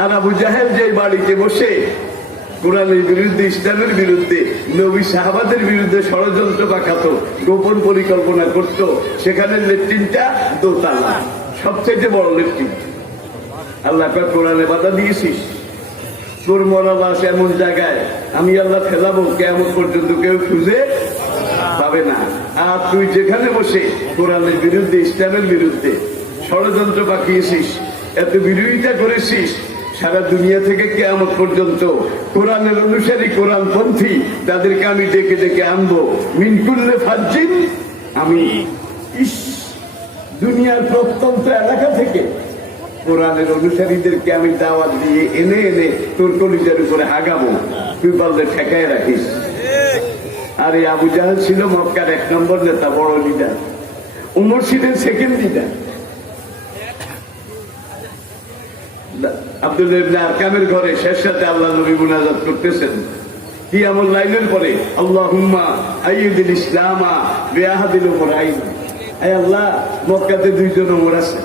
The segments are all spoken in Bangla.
আর আবু জাহেল যে বাড়িতে বসে কোরআনের বিরুদ্ধে, ইসলামের বিরুদ্ধে, নবী সাহাবাদের বিরুদ্ধে ষড়যন্ত্র পাকাতো, গোপন পরিকল্পনা করত, সেখানে লেট্রিনটা দোতলা, সবচেয়ে বড় লেট্রিন। আল্লাহ কোরআনে বাধা দিয়েছিস, তোর মরা লাশ এমন জায়গায় আমি আল্লাহ ফেলাবো, কেমন পর্যন্ত কেউ খুঁজে পাবে না। আর তুই যেখানে বসে কোরআনের বিরুদ্ধে, ইসলামের বিরুদ্ধে ষড়যন্ত্র পাকিয়েছিস, এত বিরোধিতা করেছিস, সারা দুনিয়া থেকে কিয়ামত পর্যন্ত কোরআনের অনুসারী, কোরআনপন্থী তাদেরকে আমি ডেকে ডেকে আনবো। মিনকুল্লে ফাজ্জিন, আমি দুনিয়ার প্রত্যন্ত এলাকা থেকে কোরআনের অনুসারীদেরকে আমি দাওয়াত দিয়ে এনে এনে তোর কলিজার উপরে হাগাবো, তুই বললে ঠেকায় রাখিস। আর এই আবু জাহেল ছিল মক্কার 1 নম্বর নেতা, বড় লিডার। উমর ছিলেন 2nd লিডার। আব্দুল্লাহ ইবনে আরকামের ঘরে শেষ রাতে আল্লাহ নবী মুনাজাত করতেছেন কিয়ামুল লাইলের পরে, আল্লাহুম্মা আইয়িদিল ইসলামা বিআহাদিল উমরাইন। হে আল্লাহ, মক্কাতে 2 জন ওমর আছে,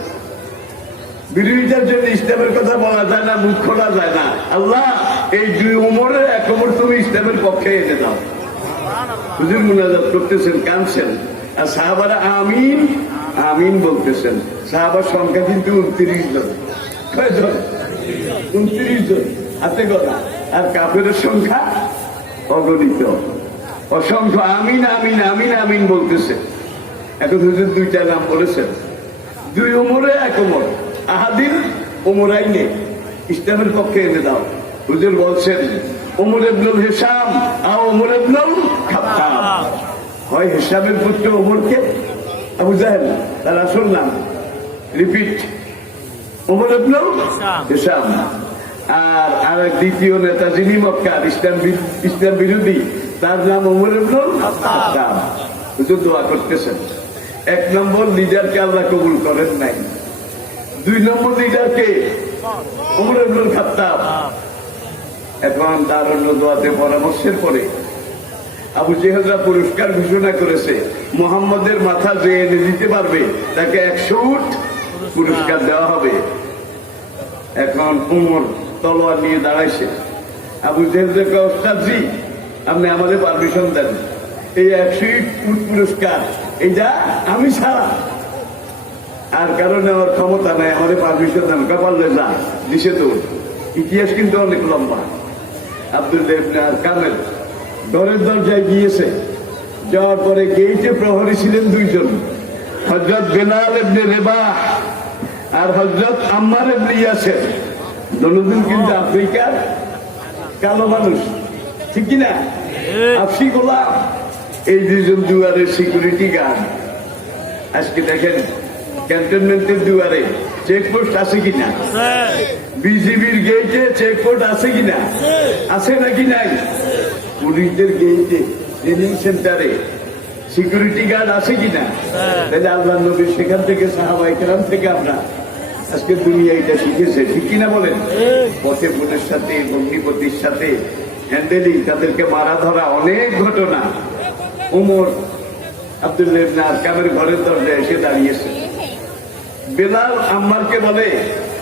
বিরোধিতার জন্য ইসলামের কথা বলা যায় না, মুখ খোলা যায় না। আল্লাহ, এই 2 ওমরের 1 ওমর তুমি ইসলামের পক্ষে এনে দাও। হুজুর মুনাজাত করতেছেন, কাঁদছেন, আর সাহাবারা আমিন আমিন বলতেছেন। সাহাবার সংখ্যা কিন্তু 29 জন। কয়জন? 29 জন, হাতে গোনা। আর কাফেরের সংখ্যা অগণিত, অসংখ্য। আমিন আমিন আমিন আমিন বলতেছে। এখন হুজুর 2টা নাম বলেছেন, 2 ওমরে 1 ওমর, আহাদিল উমরাইনে, ইসলামের পক্ষে এনে দাও। হুজুর বলছেন ওমর ইবনুল হিশাম আর ওমর ইবনুল খাত্তাব। হয় হিশামের পুত্র ওমরকে, আবু জাহেল তার আসল নাম, রিপিট, ওমর ইবনুল হিশাম। আর দ্বিতীয় নেতা যিনি মক্কার ইসলাম বিরোধী, তার নাম ওমর ইবনুল খাত্তাব। হুজুর দোয়া করতেছেন, 1 নম্বর লিডারকে আল্লাহ কবুল করেন নাই, 2 নম্বর লিডারকে ওমর ইবনুল খাত্তাব। এখন তার অন্য দোয়াতে পরামর্শের পরে আবু জেহেলরা পুরস্কার ঘোষণা করেছে, মুহাম্মদের মাথা যে এনে দিতে পারবে তাকে 100 উট পুরস্কার দেওয়া হবে। এখন উমর তলোয়ার নিয়ে দাঁড়াইছে। আবু জেহেলকে, ওস্তাদজি আপনি আমাদের পারমিশন দেন, এই 100 উট পুরস্কার এইটা আমি ছাড়া আর কারো নেওয়ার ক্ষমতা নাই, আমাদের পারমিশন দেন। কপালে যা দিছে তো। ইতিহাস কিন্তু অনেক লম্বা। আব্দুল্লাহ ইবনে আরকামের ঘরের দরজায় গিয়েছে, যাওয়ার পরে গেইটে প্রহরী ছিলেন 2 জন, হযরত বেলাল ইবনে রেবাহ আর হযরত আম্মার ইবনে ইয়াসির। দুজন কিন্তু আফ্রিকার কালো মানুষ, ঠিক কিনা? আফ্রিকা গোলাম। এই 2 জন দুয়ারের সিকিউরিটি গার্ড। আজকে দেখেন ক্যান্টনমেন্টের দুয়ারে চেকপোস্ট আছে কিনা, বিজিবির গেইটে চেকপোস্ট আছে কিনা, আছে নাকি নাই? পুলিশদের গেইটে, ট্রেনিং সেন্টারে সিকিউরিটি গার্ড আছে কিনা? তাহলে আল্লাহ নবী সেখান থেকে, সাহাবায়ে কেরাম থেকে আমরা আজকে দুনিয়া এটা শিখেছে, ঠিক কিনা বলেন? পথে পুলিশের সাথে, অগ্নিপতির সাথে হ্যান্ডেলিং, তাদেরকে মারা ধরা, অনেক ঘটনা। ওমর আব্দুল্লাহ ইবনে আরকামের ঘরের দরজায় এসে দাঁড়িয়েছে। বেলাল আম্মারকে বলে,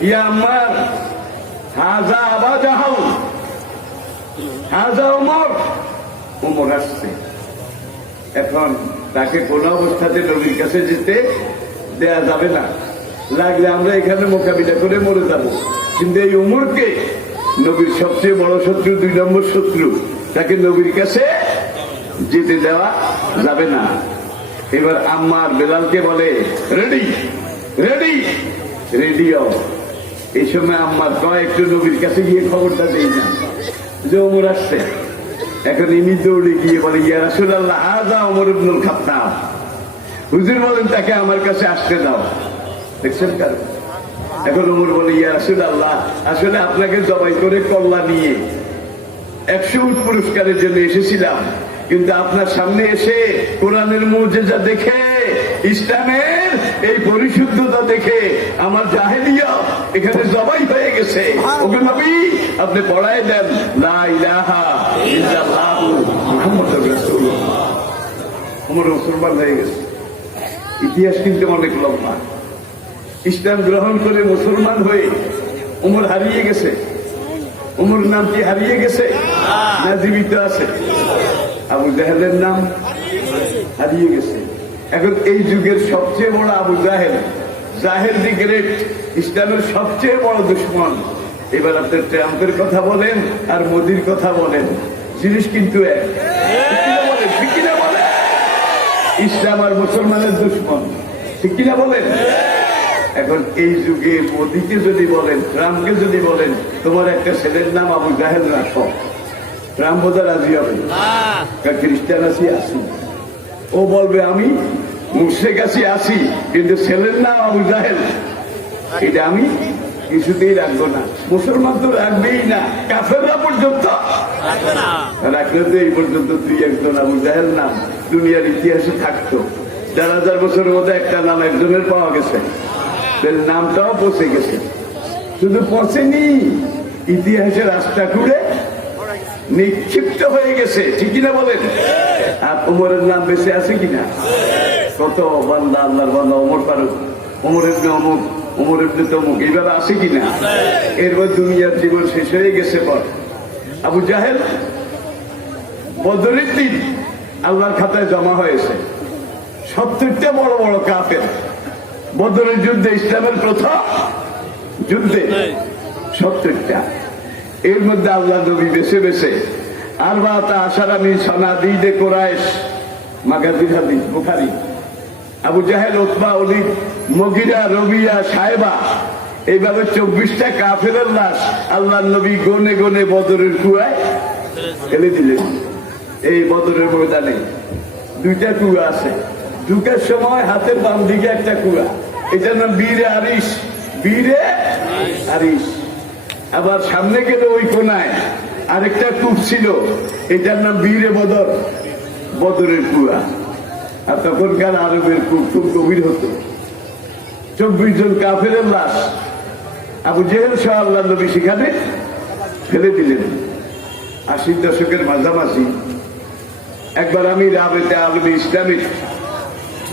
ইয়া আম্মার, হাজা আবা জাহাল, হাজা ওমর। ওমর আসছে। এখন তাকে কোন অবস্থাতে নবীর কাছে যেতে দেয়া যাবে না, লাগলে আমরা এখানে মোকাবিলা করে মরে যাব। কিন্তু এই ওমরকে, নবীর সবচেয়ে বড় শত্রু, 2 নম্বর শত্রু, তাকে নবীর কাছে যেতে দেওয়া যাবে না। এবার আম্মার বেলালকে বলে, রেডি রেডি রেডিও। এই সময় আম্মার কয়, একটু নবীর কাছে গিয়ে খবরটা দেই না যে ওমর আসছে। এখন ইনি দৌড়ে গিয়ে বলে, ইয়া রাসূলুল্লাহ, হাযা ওমর ইবনুল খাত্তাব। হুজুর বলেন তাকে আমার কাছে আসতে দাও। দেখছেন কারণ? এখন ওমর বলে, ইয়া রাসূলুল্লাহ, আসলে আপনাকে জবাই করে কল্লা নিয়ে 100 উট পুরস্কারের জন্য এসেছিলাম, কিন্তু আপনার সামনে এসে কোরআনের মুজিজা দেখে, ইসলামের এই পরিশুদ্ধতা দেখে আমার জাহেলিয়া এখানে জবাই হয়ে গেছে। ওকে নবী, আপনি পড়ায় দেন, লা ইলাহা ইল্লাল্লাহ মুহাম্মাদুর রাসূলুল্লাহ। ওমর মুসলমান হয়ে গেছে। ইতিহাস কিন্তু অনেক লম্বা। ইসলাম গ্রহণ করে মুসলমান হয়ে উমর হারিয়ে গেছে? উমর নাম কি হারিয়ে গেছে না জীবিত আছে? আবু জাহেলের নাম হারিয়ে গেছে। এখন এই যুগের সবচেয়ে বড় আবু জাহেল, জাহেল দি গ্রেট, ইসলামের সবচেয়ে বড় দুশ্মন। এবার আপনার ট্রাম্পের কথা বলেন আর মোদির কথা বলেন, জিনিস কিন্তু এক। ঠিক কিনা বলেন? ইসলাম আর মুসলমানের দুশ্মন, ঠিক কিনা বলেন? এখন এই যুগে মোদিকে যদি বলেন, ট্রাম্পকে যদি বলেন তোমার একটা ছেলের নাম আবু জাহেল রাখো, ট্রাম্প বোধ রাজি হবে? খ্রিস্টান আসি, ও বলবে আমি মুশরিক আসি, কিন্তু ছেলের নাম আবু জাহেল, এটা আমি কিছুতেই রাখবো না। মুসলমান তো রাখবেই না, কাফেররা পর্যন্ত রাখলে তো এই পর্যন্ত 2-1 আবু জাহেল নাম দুনিয়ার ইতিহাসে থাকতো। 4,000 বছরের মধ্যে একটা নাম একজনের পাওয়া গেছে, নামটাও পচে গেছে। শুধু পচেনি, ইতিহাসে রাস্তা খুঁড়ে নিক্ষিপ্ত হয়ে গেছে, ঠিক কিনা বলেন? আর ওমরের নাম বেঁচে আছে কিনা? কত বান্দা, আল্লাহর বান্দা ওমর ফারুক, ওমর ইবনে অমুক, ওমর ইবনে তমুক, এইভাবে আছে কিনা? এরপর দুনিয়ার জীবন শেষ হয়ে গেছে। পর আবু জাহেল বদরের দিন আল্লাহর খাতায় জমা হয়েছে 70টা বড় বড় কাফের। বদরের যুদ্ধে, ইসলামের প্রথম যুদ্ধে 70টা। এর মধ্যে আল্লাহ নবী বেছে বেছে আরবাতা আশারা মিন সানাদিদে কুরাইশ, মাগাজির হাদিস বুখারী, আবু জাহেল, উতবা, ওলীদ, মুগীরা, রবিয়া, সায়বা, এইভাবে 24টা কাফেরের লাশ আল্লাহ নবী গনে গনে বদরের কুয়ায় ফেলে দিলেন। এই বদরের ময়দানে 2টা কুয়া আছে। ঢুকার সময় হাতের বাম দিকে একটা কুয়া, এটার নাম বীরে আরিশ, বীরে আরিশ। আবার সামনে গেলে ওই কোনায় আরেকটা কূপ ছিল, এটার নাম বীরে বদর, বদরের কুয়া। আর তখনকার আরবের কূপ খুব গভীর হতো। 24 জন কাফেরের লাশ আবু জেহেল সহ আল্লাহ নবী সেখানে ফেলে দিলেন। 80 দশকের মাঝামাঝি একবার আমি রাবেতা আলমী ইসলামিক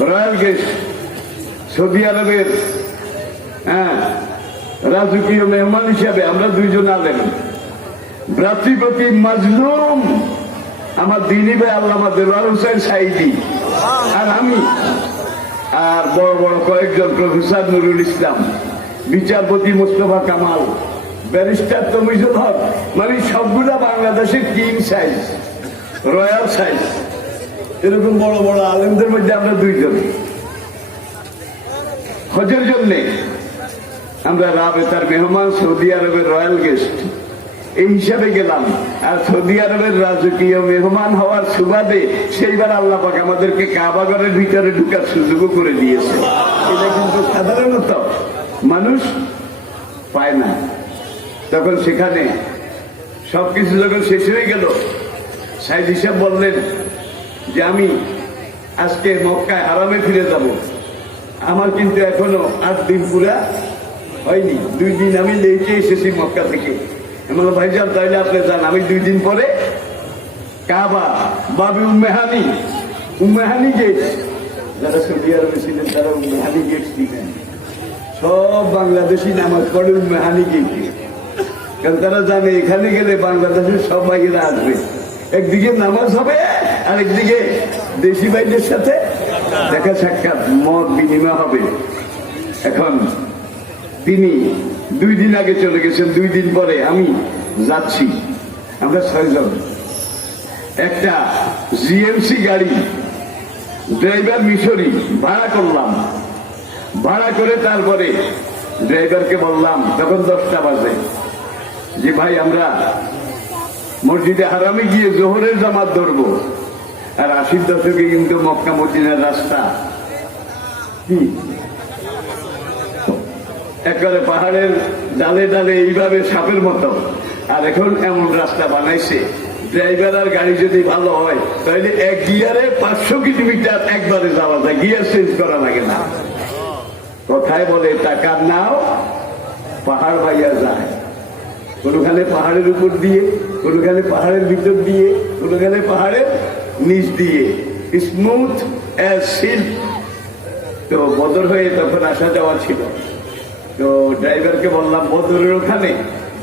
রয়্যাল গেস্ট, সৌদি আরবের রাজকীয় মেহমান হিসাবে আমরা 2 জন আলেম, ভ্রাতৃপতি মাজলুম আমার দিনী ভাই আল্লামা দেওয়ার হোসেন সাইদি আর আমি, আর বড় বড় কয়েকজন প্রফেসর নুরুল ইসলাম, বিচারপতি মোস্তফা কামাল, ব্যারিস্টার তমিজুল হক, মানে সবগুলা বাংলাদেশের কিং সাইজ, রয়্যাল সাইজ, এরকম বড় বড় আলেমদের মধ্যে আমরা 2 জন হজের জন্যে আমরা রাবেতার মেহমান, সৌদি আরবের রয়্যাল গেস্ট এই হিসাবে গেলাম। আর সৌদি আরবের রাজকীয় মেহমান হওয়ার সুবাদে সেইবার আল্লাহ পাক আমাদেরকে কাবাগরের ভিতরে ঢুকার সুযোগও করে দিয়েছে। এটা কিন্তু সাধারণত মানুষ পায় না। তখন সেখানে সবকিছু যখন শেষ হয়ে গেল, সাইদ হিসাব বললেন যে আমি আজকে মক্কায় হারামে ফিরে যাব। আমার কিন্তু এখনো 8 দিন পুরা হয়নি, 2 দিন আমি লেটে এসেছি মক্কা থেকে। এমন ভাইজান তাইলে আপনি যান, আমি 2 দিন পরে কাবা, বাবি উম্মেহানি গেট, যারা সৌদি আরবে ছিলেন তারা উম্মেহানি গেট ছিলেন, সব বাংলাদেশি নামাজ পড়ে উম্মেহানি গেটে, কারণ তারা জানে এখানে গেলে বাংলাদেশের সব ভাইয়েরা আসবে, একদিকে নামাজ হবে আর একদিকে দেশি ভাইদের সাথে দেখা সাক্ষাৎ, মত বিনিময় হবে। এখন তিনি 2 দিন আগে চলে গেছেন, 2 দিন পরে আমি যাচ্ছি। আমরা 6 জন, একটা জিএমসি গাড়ি, ড্রাইভার মিশরি ভাড়া করলাম। ভাড়া করে তারপরে ড্রাইভারকে বললাম, তখন 10টা বাজে, যে ভাই আমরা মসজিদে হারামে গিয়ে জোহরের জামাত ধরবো। আর 80 দশকে কিন্তু মক্কা মদিনার রাস্তা কি একেবারে পাহাড়ের ডালে ডালে এইভাবে সাপের মতো, আর এখন এমন রাস্তা বানাইছে ড্রাইভার আর গাড়ি যদি ভালো হয় তাহলে 1 গিয়ারে 500 কিলোমিটার একবারে যাওয়া যায়, গিয়ার চেঞ্জ করা লাগে না। কথায় বলে টাকার নাও পাহাড় বাইয়া যায়, কোনোখানে পাহাড়ের উপর দিয়ে, কোনোখানে পাহাড়ের ভিতর দিয়ে, কোনোখানে পাহাড়ের নিচ দিয়ে, স্মুথ অ্যাজ সিল্ক। তো বদর হয়ে তখন আসা যাওয়া ছিল। তো ড্রাইভারকে বললাম বদরের ওখানে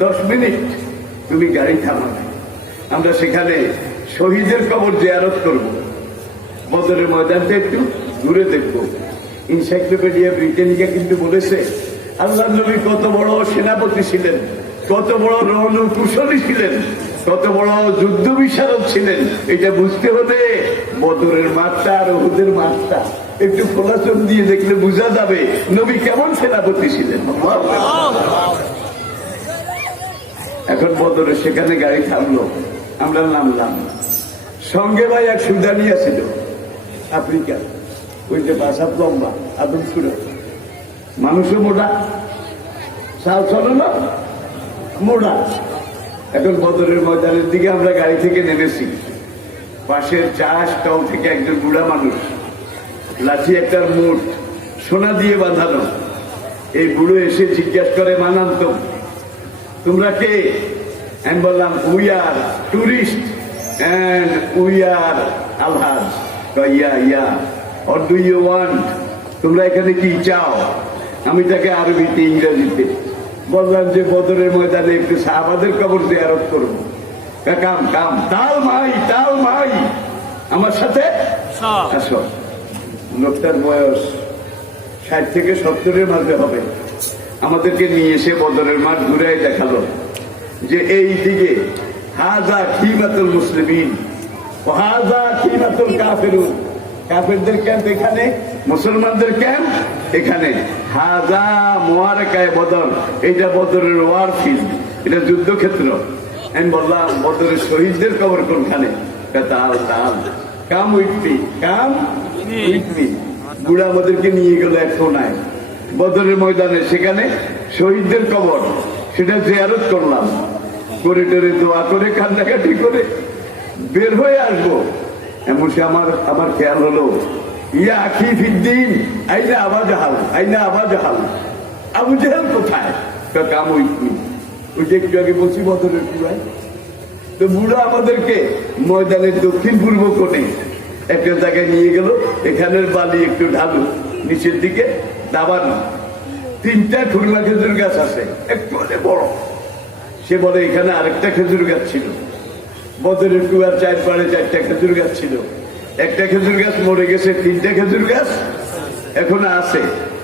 10 মিনিট তুমি গাড়ি থামাবে, আমরা সেখানে শহীদের কবর জিয়ারত করব, বদরের ময়দানটা একটু ঘুরে দেখবো। ইনসাইক্লোপিডিয়া ব্রিটানিকা কিন্তু বলেছে আল্লাহ নবী কত বড় সেনাপতি ছিলেন, কত বড় রণকুশলী ছিলেন, কত বড় যুদ্ধ বিশারদ ছিলেন। এটা বুঝতে হলে বদরের মাঠটা আর উহুদের মাঠটা একটু খোলাচল দিয়ে দেখলে বোঝা যাবে নবী কেমন সেনাপতি ছিলেন। এখন বদরে সেখানে গাড়ি থামলো, আমরা নামলাম। সঙ্গে ভাই এক সুদানি ছিল, আফ্রিকা, ওই যে বাসাত লম্বা আদম সুরা, মানুষও মোটা, সাল চলো না মোটা। এখন বদরের ময়দানের দিকে আমরা গাড়ি থেকে নেমেছি। পাশের চা স্টল থেকে একজন বুড়া মানুষ, লাঠি একটার মুঠ সোনা দিয়ে বাঁধানো। এই বুড়ো এসে জিজ্ঞাসা করে, মানান্ত তোমরা কে? আমি বললাম we are tourist and we are alhaj. Yeah. What do you want? তোমরা এখানে কি চাও? আমি তাকে আরবিতে ইংরেজিতে বললাম যে বদরের ময়দানে একটু সাহাবাদের কবর জিয়ারত করব। কাম তাল মাই আমার সাথে আসো। লোকটার বয়স 60 থেকে 70-এর মাঝে হবে। আমাদেরকে নিয়ে এসে বদরের মাঠ ঘুরে দেখালো যে এই দিকে হাজা খিমাতুল মুসলিমিন, হাজা খিমাতুল কাফিরুন, কাফেরদের ক্যাম্প এখানে, মুসলমানদের ক্যাম্প এখানে। হাজা মুবারাকায়ে বদর, এটা বদরের ওয়ার ফিল্ড, এটা যুদ্ধক্ষেত্র। আমি বললাম বদরের শহীদদের কবর কোনখানে? তাল কাম উইথ মি। বুড়া আমাদেরকে নিয়ে গেল এক কোনায় বদরের ময়দানে, সেখানে শহীদদের কবর, সেটা জিয়ারত করলাম। করিডোরে দোয়া করে কান্নাকাটি করে বের হয়ে আসবো, এমন সে আমার খেয়াল হলো ইয়া আখি ফিদ্দিন আইনা আবা জাহাল, আবু জাহাল কোথায়? Come with me. ওই যে একটু আগে বলছি বদরের কুড়ায়। তো বুড়া আমাদেরকে ময়দানের দক্ষিণ পূর্ব কোণে একটা জায়গায় নিয়ে গেল। এখানের বালি একটু ঢালু, নিচের দিকে দাবানো, 3টা খুরমা খেজুর গাছ আছে, একটু বড়। সে বলে এখানে আরেকটা খেজুর গাছ ছিল, বদরের কুয়ার 4 পাড়ে 4টা খেজুর গাছ ছিল। একটা খেজুর গাছ মরে গেছে, 3টা খেজুর গাছ এখন আছে।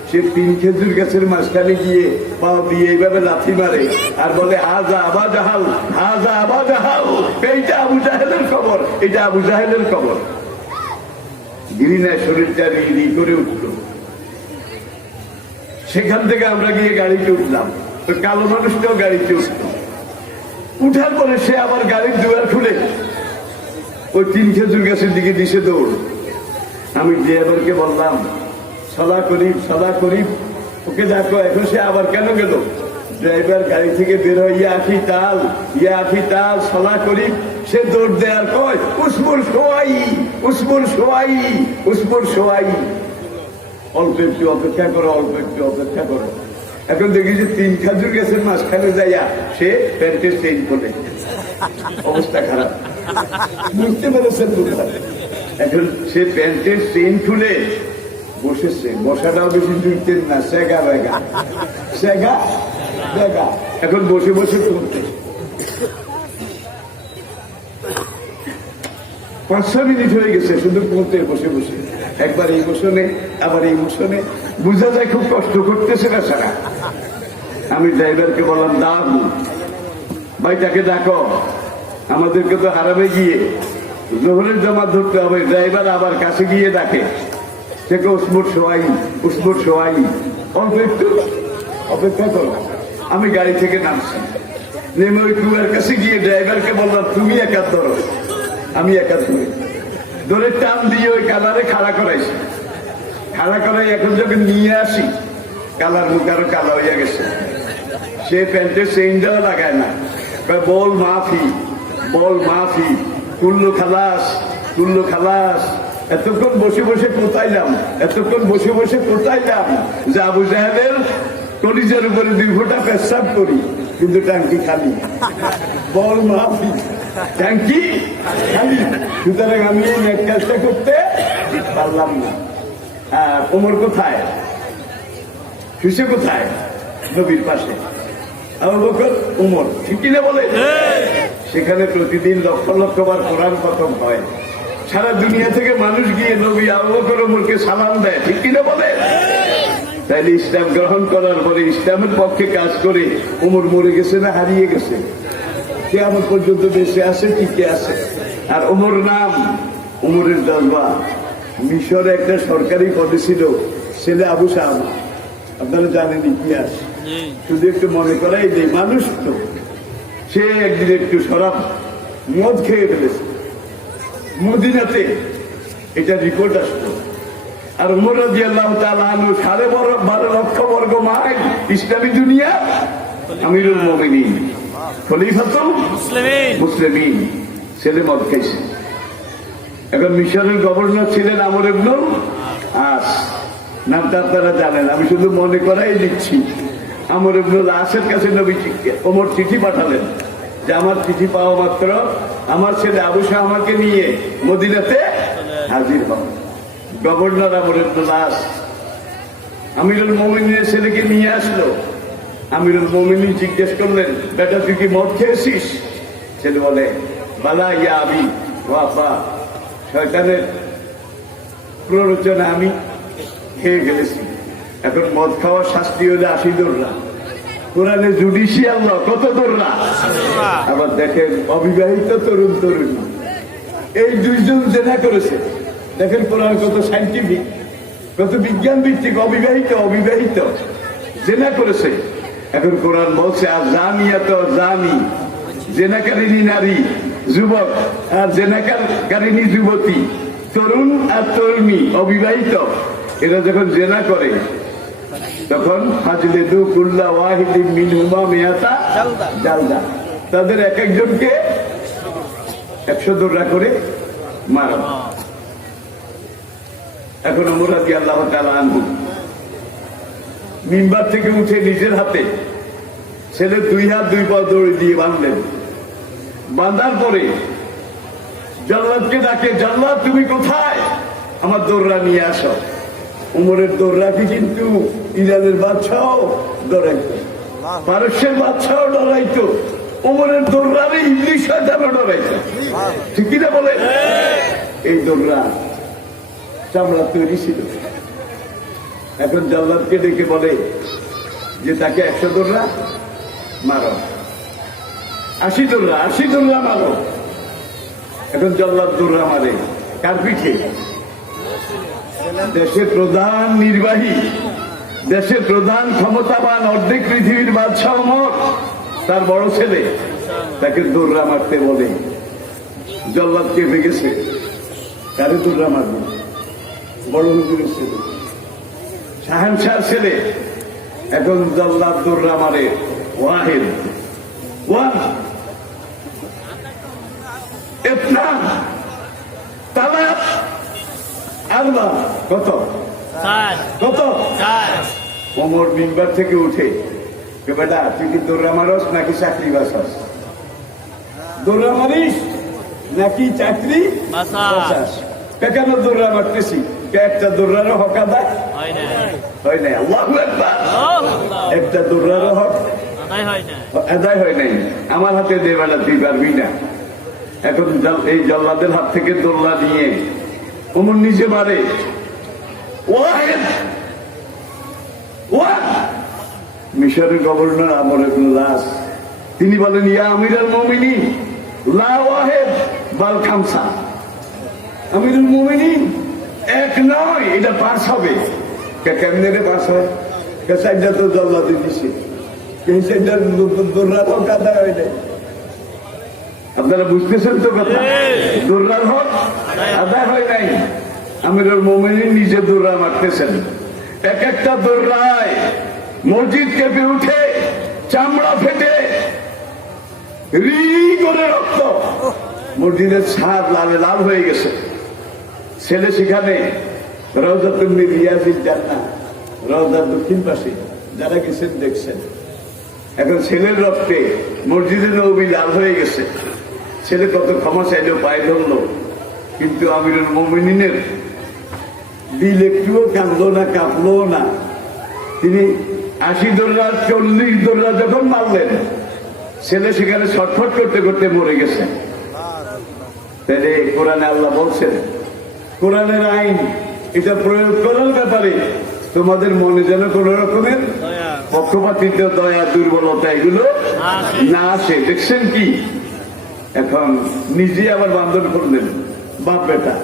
সে 3 খেজুর গাছের মাঝখানে গিয়ে পাও দিয়ে এইভাবে লাথি মারে আর বলে হাজা আবা জাহাল, এইটা আবু জাহেলের কবর, এটা আবু জাহেলের কবর। গিরিনায় শরীরটা রি করে উঠল। সেখান থেকে আমরা গিয়ে গাড়িতে উঠলাম। তো কালো মানুষটাও গাড়িতে উঠল। উঠার পরে সে আবার গাড়ির দুয়ার খুলে ওই 3 খেজুর গাছের দিকে দিশে দৌড়। আমি ড্রাইভারকে বললাম সদা করিব, ওকে দেখো। এখন সে আবার কেন গেল? ড্রাইভার গাড়ি থেকে বের হয়, ইয়া আখি তাল সলা করিব। সে দৌড় দেয় আর কয় উসমুর সোয়াই। অল্প একটু অপেক্ষা করো। এখন দেখি যে 3 খেজুর গাছের মাঝখানে যাইয়া সে প্যান্টের চেইন খোলে। অবস্থা খারাপ, বুঝতে পেরেছেন? এখন সে প্যান্টের চেইন খুলে বসেছে। বসাটাও বেশি দুইতেন না, সেগা। এখন বসে তুলতে 5-6 মিনিট হয়ে গেছে শুধু তুলতে বসে। একবার এই মোশনে, আবার এই মোশনে, বুঝা যায় খুব কষ্ট করতেছে না সারা। আমি ড্রাইভারকে বললাম দাঁড়াবো ভাই, তাকে ডাকো, আমাদেরকে তো হারাবে গিয়ে জোহরের জামাত ধরতে হবে। ড্রাইভার আবার কাছে গিয়ে ডাকে, সে উসমুর সোয়াই, অল্প একটু অপেক্ষা করো। আমি গাড়ি থেকে নামছি, নেমে ওই কুয়ার কাছে গিয়ে ড্রাইভারকে বললাম তুমি একা ধরো, আমি একা ধরে টান দিয়ে ওই কালারে খাড়া করাইছি। এখন যখন নিয়ে আসি, কালার মুখ আরো কালা হইয়া গেছে। সে প্যান্টের চেইনটাও লাগায় না, বল মাফি, কুল্লু খালাস। এতক্ষণ বসে কোথাইলাম যে আবু জাহেলের কলিজার উপরে 2 ফোঁটা পেশাব করি, কিন্তু ট্যাঙ্কি খালি। বল মাফি, ট্যাঙ্কি খালি। সুতরাং আমি এই নেট কাজটা করতে পারলাম না। কোমর কোথায়, শুষে কোথায়? নবীর পাশে, আবু বকর, উমর, ঠিক কিনা বলে? সেখানে প্রতিদিন লক্ষ লক্ষ বার কোরআন খতম হয়। সারা দুনিয়া থেকে মানুষ গিয়ে নবী আবু বকর উমরকে সালাম দেয়, ঠিক কিনা বলে? তাইলে ইসলাম গ্রহণ করার পরে ইসলামের পক্ষে কাজ করে উমর মরে গেছে না হারিয়ে গেছে? কিয়ামত পর্যন্ত বেঁচে আছে, টিকে আছে। আর উমর নাম, উমরের জজবা। মিশরে একটা সরকারি পদে ছিল ছেলে আবু সাহাব, আপনারা জানেন ইতিহাস, শুধু একটু মনে করাই নেই। মানুষ তো সে একদিন একটু শরাব মদ খেয়ে ফেলেছে মদিনাতে, এটা রিপোর্ট আসতো। আর উমর রাদিয়াল্লাহু তাআলা আনহু 12.5 লক্ষ বর্গ মাইল ইসলামী দুনিয়া আমিরুল মুমিনিন খলিফাতুল মুসলিমিন, ছেলে মদ খাইছে। এখন মিশরের গভর্নর ছিলেন আমর ইবনুল আস, নামটা আপনারা জানেন, আমি শুধু মনে করাই দিচ্ছি। আমর ইবনুল আসের কাছে নবী ওমর চিঠি পাঠালেন যে আমার চিঠি পাওয়া মাত্র আমার ছেলে আবু শাহ আমাকে নিয়ে মদিনাতে হাজির হন। গভর্নর আমর ইবনুল আস আমিরুল মুমিনিনের ছেলেকে নিয়ে আসলো। আমিরুল মুমিনিন জিজ্ঞেস করলেন, বেটা তুই কি মদ খেয়েছিস? ছেলে বলে, বালা ইয়া আবি ওয়াফা, শয়তানের প্ররোচনা আমি খেয়ে ফেলেছি। এখন মদ খাওয়ার শাস্তি হলে 80 দোররা। কোরআনে জুডিশিয়াল ল কত দোররা? আবার দেখেন অবিবাহিত তরুণ তরুণী, এই দুইজন জেনা করেছে। দেখেন কোরআন কত সাইন্টিফিক, কত বিজ্ঞান ভিত্তিক। অবিবাহিত জেনা করেছে। এখন কোরআন বলছে আর জানিয়াত জানি, জেনাকারিনী নারী যুবক আর জেনাকারিনী যুবতী, তরুণ আর তরুণী অবিবাহিত, এরা যখন জেনা করে তখন ফাজলিদু কুল্লা ওয়াহিদিন মিনহুমা মিয়াতা জালদা, তাদের এক একজনকে 100 দোররা করে মারা। এখন ওমর রাদিয়াল্লাহু তাআলা আনহু মিম্বার থেকে উঠে নিজের হাতে ছেলে 2 হাত 2 পা দড়ি দিয়ে বাঁধলেন। বাঁধার পরে জাল্লাদকে ডাকে, জাল্লাদ তুমি কোথায়? আমার দোররা নিয়ে আসো। উমরের দোররাকে কিন্তু ইরানের বাদশাও ডরাইতো, পারস্যের বাদশাও ডরাইতো, উমরের দোররারে ইবলিস শয়তানও ডরাইতো, ঠিক কিনা বলে? এই দোররা চামড়া তৈরি ছিল। এখন জাল্লাদকে ডেকে বলে যে তাকে 100 দোররা মারো, 80 দোররা মারো। এখন জাল্লাদ দোররা মারে কার পিঠে? দেশের প্রধান নির্বাহী, দেশের প্রধান ক্ষমতাবান, অর্ধেক পৃথিবীর বাদশাহ ওমর, তার বড় ছেলে তাকে দোররা মারতে বলে। জল্লাদ কেঁপে গেছে, কারে দোররা মারবে? বড় হুজুরের ছেলে, শাহেনশাহর ছেলে। এখন জল্লাদ দোররা মারে ওয়াহিদ, ওয়ান, ইতনান, তালাত, আরবা, কত? ওমর মিম্বার থেকে উঠে, বেটা তুই কি দোররা মারস নাকি চাকরি বাসাস? দোররা মারিস নাকি চাকরি বাসাস? কেন দোররা মারতেছি? একটা দোররারও হক আদায় হয় নাই। আল্লাহু আকবার। একটা দোররারও হক আদায় হয় নাই। আমার হাতে দে বেটা, তুই পারবি না। এখন এই জল্লাদের হাত থেকে দোররা নিয়ে ওমর নিজে মারে। মিশরের গভর্নর আমর ইবনুল আস, তিনি বলেন, ইয়া আমিরুল মুমিনিন লা ওয়াহিদ বাল খামসা। আমিরুল মুমিনিন, এক নয়, এটা 5 হবে। কেমনে রে 5 হয়? চারটা তো জল্লাদে দিছে, এই চারটা দোররার হক আদায় হয় নাই। আপনারা বুঝতেছেন তো কথা? দোররার হক আদায় হয় নাই। আমিরুল মুমিনিন নিজে দোররা মারতেছেন। এক একটা দোররায় মসজিদ কেঁপে উঠে, চামড়া ফেটে রি করে রক্ত, মসজিদের ছাদ লালে লাল হয়ে গেছে। ছেলে সেখানে রওজাতুন মিন রিয়াজিল জান্নাহ, রওজার দক্ষিণ পাশে, যারা গেছেন দেখছেন। এখন ছেলের রক্তে মসজিদে নববী লাল হয়ে গেছে। ছেলে কত ক্ষমা চাইলো, পায়ে ধরলো, কিন্তু আমিরুল মুমিনিনের দিল একটুও কাঁদলো না, কাঁপলো না। তিনি 80 দৌড়া 40 দৌড়া যখন মারলেন, ছেলে সেখানে ছটফট করতে করতে মরে গেছে। তাহলে কোরআনে আল্লাহ বলছেন, কোরআনের আইন এটা প্রয়োগ করার ব্যাপারে তোমাদের মনে যেন কোন রকমের পক্ষপাতিত্ব, দয়া, দুর্বলতা এগুলো না আসে। দেখছেন কি এখন নিজে আবার বান্ধন করলেন, বাপ বেটা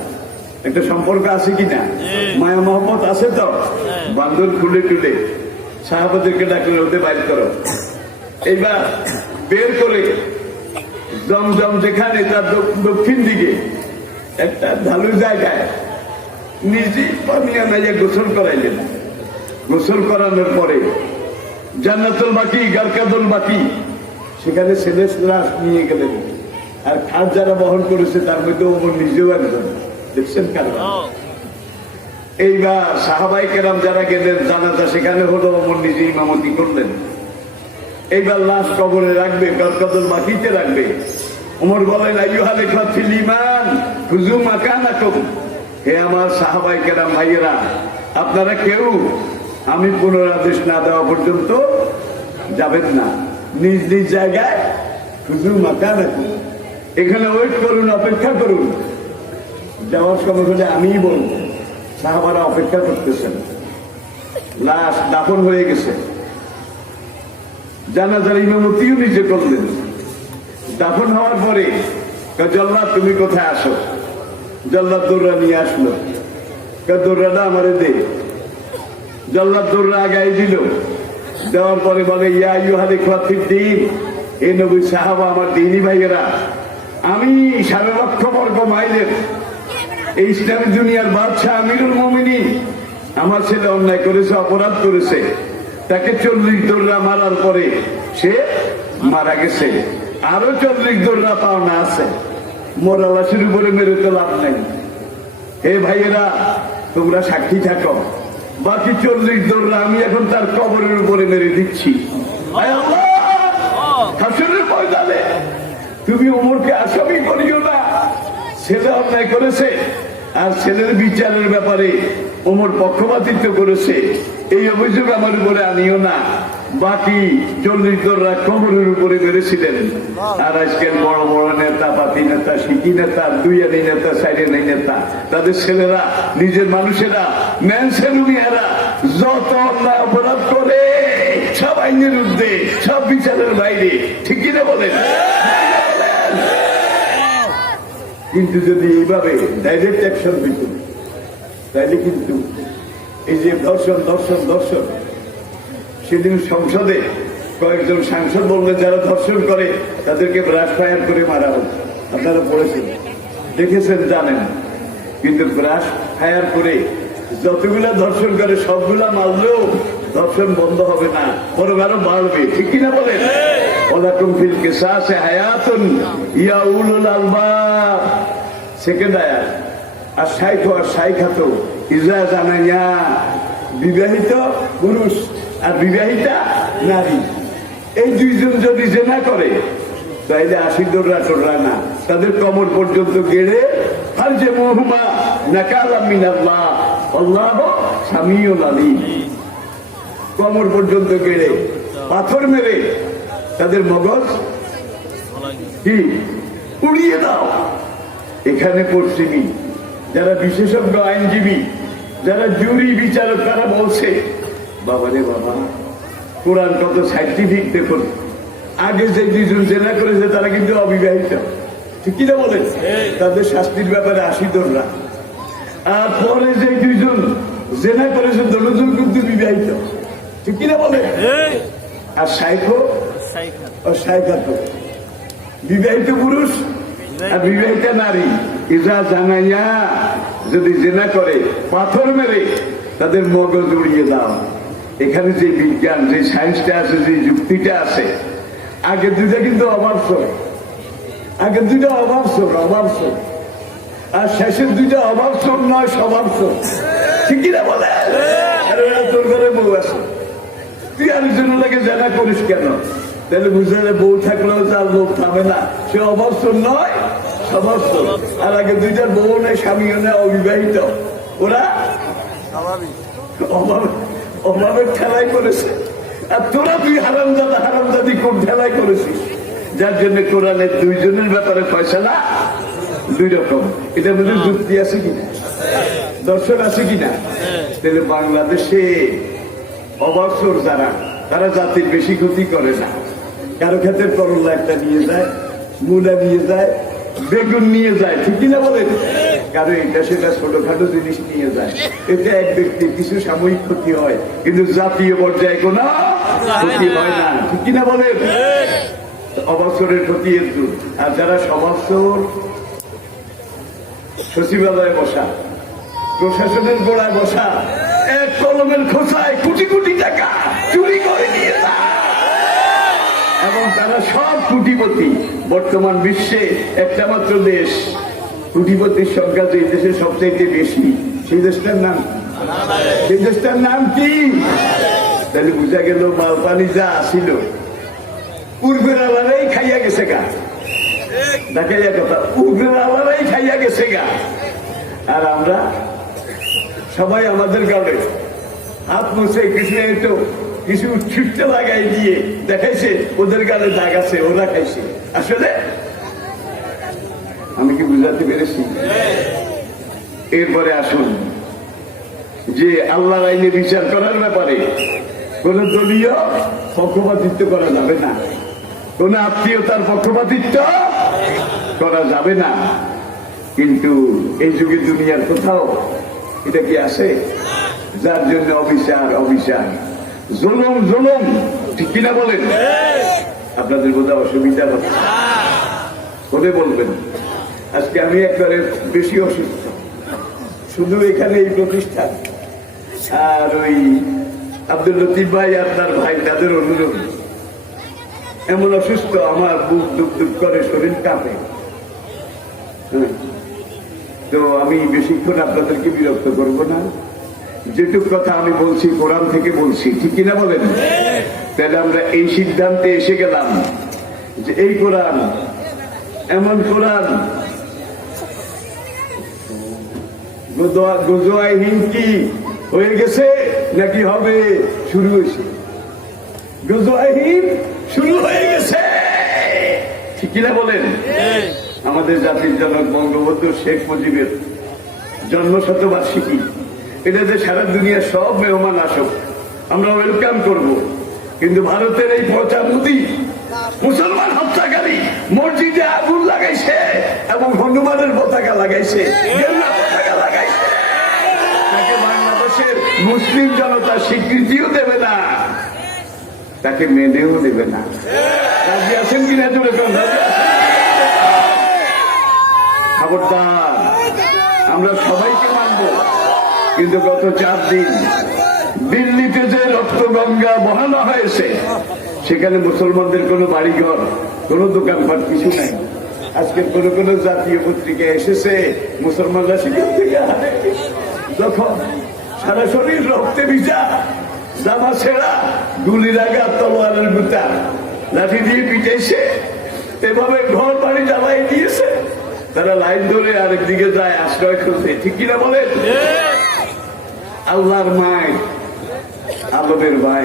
একটা সম্পর্ক আছে কিনা, মায়া মহব্বত আছে তো, বান্ধন খুলে টুলে সাহাবাদেরকে ডাকলে ওদের বাইর করো। এইবার বের করে জমজম যেখানে তার দক্ষিণ দিকে একটা ঢালু জায়গায় নিজে পানি আনাইয়া গোসল করাইলেন। গোসল করানোর পরে জান্নাতুল বাকি, গারকাদুল বাকি, সেখানে ছেলে লাশ নিয়ে গেলেন। আর খাট যারা বহন করেছে তার মধ্যে ওমর নিজেও একজন। দেখছেন কেন? এইবার সাহাবাই কেরাম যারা গেলেন জানাজা সেখানে হলো, ওমর নিজে ইমামতি করলেন। এইবার লাশ কবরে রাখবে, গারকাদুল বাকিতে রাখবে। ওমর বলেন, আইয়ুহাল ইখওয়াতিল ঈমান খুযু মাকানাকুম, হে আমার সাহাবাই কেরাম ভাইয়েরা, আপনারা কেউ আমি পুনরাদেশ না দেওয়া পর্যন্ত যাবেন না, নিজ নিজ জায়গায় খুযু মাকানাকুম, এখানে ওয়েট করুন, অপেক্ষা করুন। যাওয়ার সময় হলে আমিই বলবো। সাহাবারা অপেক্ষা করতেছেন। লাশ দাফন হয়ে গেছে, জানাজার ইমামতিও নিজে করলেন। দাফন হওয়ার পরে জল্লাদ তুমি কোথায় আসো? জল্লাদ দৌড়া নিয়ে আসলো। দৌড়াটা আমারে দে। জল্লাদ দৌড়া আগাই দিল। দেওয়ার পরে বলে, ইয়া আইয়ুহাল ইখওয়াতিদ দ্বীন, এ নবী সাহাবা আমার দ্বীনী ভাইয়েরা, আমি 6.5 বর্গ মাইলের এই ইসলামী দুনিয়ার বাদশাহ আমিরুল মুমিনিন, আমার ছেলে অন্যায় করেছে, অপরাধ করেছে, তাকে 40 দৌড়া মারার পরে সে মারা গেছে। আরো 40 দৌড়া পাওনা আছে। মোরা লাশের উপরে মেরে তো লাভ নেই। হে ভাইয়েরা, তোমরা সাক্ষী থাকো, বাকি 40 দৌড়া আমি এখন তার কবরের উপরে মেরে দিচ্ছি। হাসরের ময়দানে তুমি ওমরকে আসামি করিও না। ছেলে অন্যায় করেছে, আর ছেলের বিচারের ব্যাপারে ওমর পক্ষপাতিত্ব করেছে, এই অভিযোগ আমার উপরে আনিও না। বাকি 40 দৌড়া কবরের উপরে মেরেছিলেন। আর আজকের বড় বড় নেতা, পাতি নেতা, সিকি নেতা, দুইয়ানি নেতা, সাইডেনি নেতা, তাদের ছেলেরা, নিজের মানুষেরা, ম্যানসেলুমিয়ারা যত অন্যায় অপরাধ করে সব আইনের ঊর্ধ্বে, সব বিচারের বাইরে। ঠিক কিনা বলেন? কিন্তু যদি এইভাবে ডাইরেক্ট অ্যাকশন দিত, তাইলে কিন্তু এই যে দর্শন দর্শন দর্শন, সেদিন সংসদে কয়েকজন সাংসদ বললেন যারা ধর্ষণ করে তাদেরকে ব্রাশ ফায়ার করে মারা হোক। আপনারা পড়েছেন, দেখেছেন, জানেন। কিন্তু ব্রাশ ফায়ার করে যতগুলা ধর্ষণ করে সবগুলা মারলেও ধর্ষণ বন্ধ হবে না, বরং আরো বাড়বে। ঠিক কিনা বলেন? ওয়ালাকুম ফিল কিসাসি হায়াতুন ইয়া উলুল আলবাব। সেকেন্ড আয়াত, আর শাইখ আর শাইখাতো ইজা জানাইয়া, বিবাহিত পুরুষ আর বিবাহিতা নারী, এই দুইজন যদি জেনা করে তাইলে 80 দৌড়া টোড়া না, তাদের কমর পর্যন্ত গেড়ে আর যে মহুমা নাকালাম মিনাল্লাহ আল্লাহু সামিউল আলিম, কমর পর্যন্ত গেড়ে পাথর মেরে তাদের মগজ কি উড়িয়ে দাও। এখানে পশ্চিমী যারা বিশেষজ্ঞ আইনজীবী, যারা জুরি বিচারক, তারা বলছে, বাবারে বাবা, কোরআন কত সাইন্টিফিক। দেখুন, আগে যে দুইজন জেনা করেছে তারা কিন্তু অবিবাহিত। ঠিক কিনা বলেন? তাদের শাস্তির ব্যাপারে 80 দৌড়া। আর পরে যে দুইজন জেনা করেছে দুজন কিন্তু বিবাহিত। ঠিক কিনা বলেন? আর শাইখো আর শাইখাত, বিবাহিত পুরুষ আর বিবাহিতা নারী, ইজা জানাইয়া, যদি জেনা করে পাথর মেরে তাদের মগজ উড়িয়ে দাও। এখানে যে বিজ্ঞান, যে সায়েন্সটা আছে, যে যুক্তিটা আছে, আগে দুইটা কিন্তু অবাবসর, আগে দুইটা অবাবসর, অবাবসর, আর শেষের দুইটা অবাবসর নয়, স্বভাবসর। ঠিক কিনা বলে? তোর ঘরে বউ আছে, তুই আরেকজনের লাগে জেনা করিস কেন? তাহলে বুঝে বউ থাকলেও তার লোক থামে না, সে অবাবসর নয়, স্বভাবসর। আর আগে দুইটার বউ নেই, স্বামীও নেই, অবিবাহিত, ওরা অভাবের খেলাই করেছে। আর তোরা তুই হারামজাদি কোন ঠেলায় করেছিস, যার জন্য কোরআনের দুইজনের ব্যাপারে ফয়সালা দুই রকম। এটার মধ্যে যুক্তি আছে কিনা, দর্শন আছে কিনা? তাহলে বাংলাদেশে অবসর যারা, তারা জাতির বেশি ক্ষতি করে না। কারো ক্ষেত্রে করল্লা একটা নিয়ে যায়, মূলা নিয়ে যায়, বেগুন নিয়ে যায়, ঠিক কিনা বলেন? কারো এটা সেটা ছোটখাটো জিনিস নিয়ে যায়। এতে এক ব্যক্তির কিছু সাময়িক ক্ষতি হয়, কিন্তু জাতীয় পর্যায়ে কোনো ক্ষতি হয় না, ঠিক কিনা বলেন? অবসরের ক্ষতি একটু। আর যারা সবসর সচিবালয়ে বসা, প্রশাসনের গোড়ায় বসা, এক কলমের খোঁচায় কোটি কোটি টাকা চুরি করে নিয়ে যায়, এবং তারা সব কোটিপতি। বর্তমান বিশ্বে একটা মাত্র দেশ কোটিপতির সংখ্যা যে দেশে সবচাইতে বেশি, সেই দেশটার নাম, সেই দেশটার নাম কি? তাহলে বুঝা গেল মাল পানি যা আসিল পূর্বের আলারাই খাইয়া গেছে গা। দেখাইয়া কথা, পূর্বের আলারাই খাইয়া গেছে গা। আর আমরা সবাই আমাদের গালে হাত মুছে কিছু ছিটতে লাগাই দিয়ে দেখাইছে ওদের গালে দাগ আছে, ওরা খাইছে। আসলে আমি কি বুঝাতে পেরেছি? এরপরে আসুন যে আল্লাহর আইনে বিচার করার ব্যাপারে কোন দলীয় পক্ষপাতিত্ব করা যাবে না, কোন আত্মীয়তার পক্ষপাতিত্ব করা যাবে না। কিন্তু এই যুগে দুনিয়ার কোথাও এটা কি আছে? যার জন্য অবিচার, জুলুম, ঠিক কিনা বলেন? আপনাদের বোধহয় অসুবিধা হচ্ছে, বলে বলবেন। আজকে আমি একবারে বেশি অসুস্থ, শুধু এখানে এই প্রতিষ্ঠান আর ওই আব্দুল লতিফ ভাই আপনার ভাই তাদের অনুরোধ। এমন অসুস্থ, আমার বুক দুক করে, শরীর কাঁপে। তো আমি বেশিক্ষণ আপনাদেরকে বিরক্ত করব না। যেটুক কথা আমি বলছি কোরআন থেকে বলছি, ঠিক কিনা বলেন? তাহলে আমরা এই সিদ্ধান্তে এসে গেলাম যে এই কোরআন এমন কোরআন গোজোয়াহীন কি হয়ে গেছে নাকি হবে? শুরু হয়েছে, গোজোয়াহীন শুরু হয়ে গেছে, ঠিক কিনা বলেন? আমাদের জাতির জনক বঙ্গবন্ধু শেখ মুজিবের জন্ম শতবার্ষিকী, এটাতে সারা দুনিয়ার সব মেহমান আসুক, আমরা ওয়েলকাম করব। কিন্তু ভারতের এই পচা মোদি মুসলমান হত্যাকারী মসজিদে আগুন লাগাইছে এবং হনুমানের পতাকা লাগাইছে, পতাকা লাগাইছে। তাকে বাংলাদেশের মুসলিম জনতা স্বীকৃতিও দেবে না, তাকে মেনেও দেবে না। রাজি আছেন কিনা? জোরে কোন খবরদার, আমরা সবাইকে মানব। কিন্তু গত 4 দিন দিল্লিতে যে রক্ত গঙ্গা বহানো হয়েছে, সেখানে মুসলমানদের কোনো বাড়িঘর, কোনো দোকানপাট কিছু নাই। আজকের কোন জাতীয় পত্রিকা এসেছে মুসলমানরা সেখান থেকে যখন সারা শরীর রক্তে ভিজা, জামা ছেঁড়া, গুলির আগা, তলোয়ারের গুতা, লাঠি দিয়ে পিটাইছে, এভাবে ঘর বাড়ি জ্বালাই দিয়েছে। তারা লাইন ধরে আরেকদিকে যায় আশ্রয় খুঁজতে, ঠিক কিনা বলেন? আল্লাহর মায়ের, আলমের ভাই,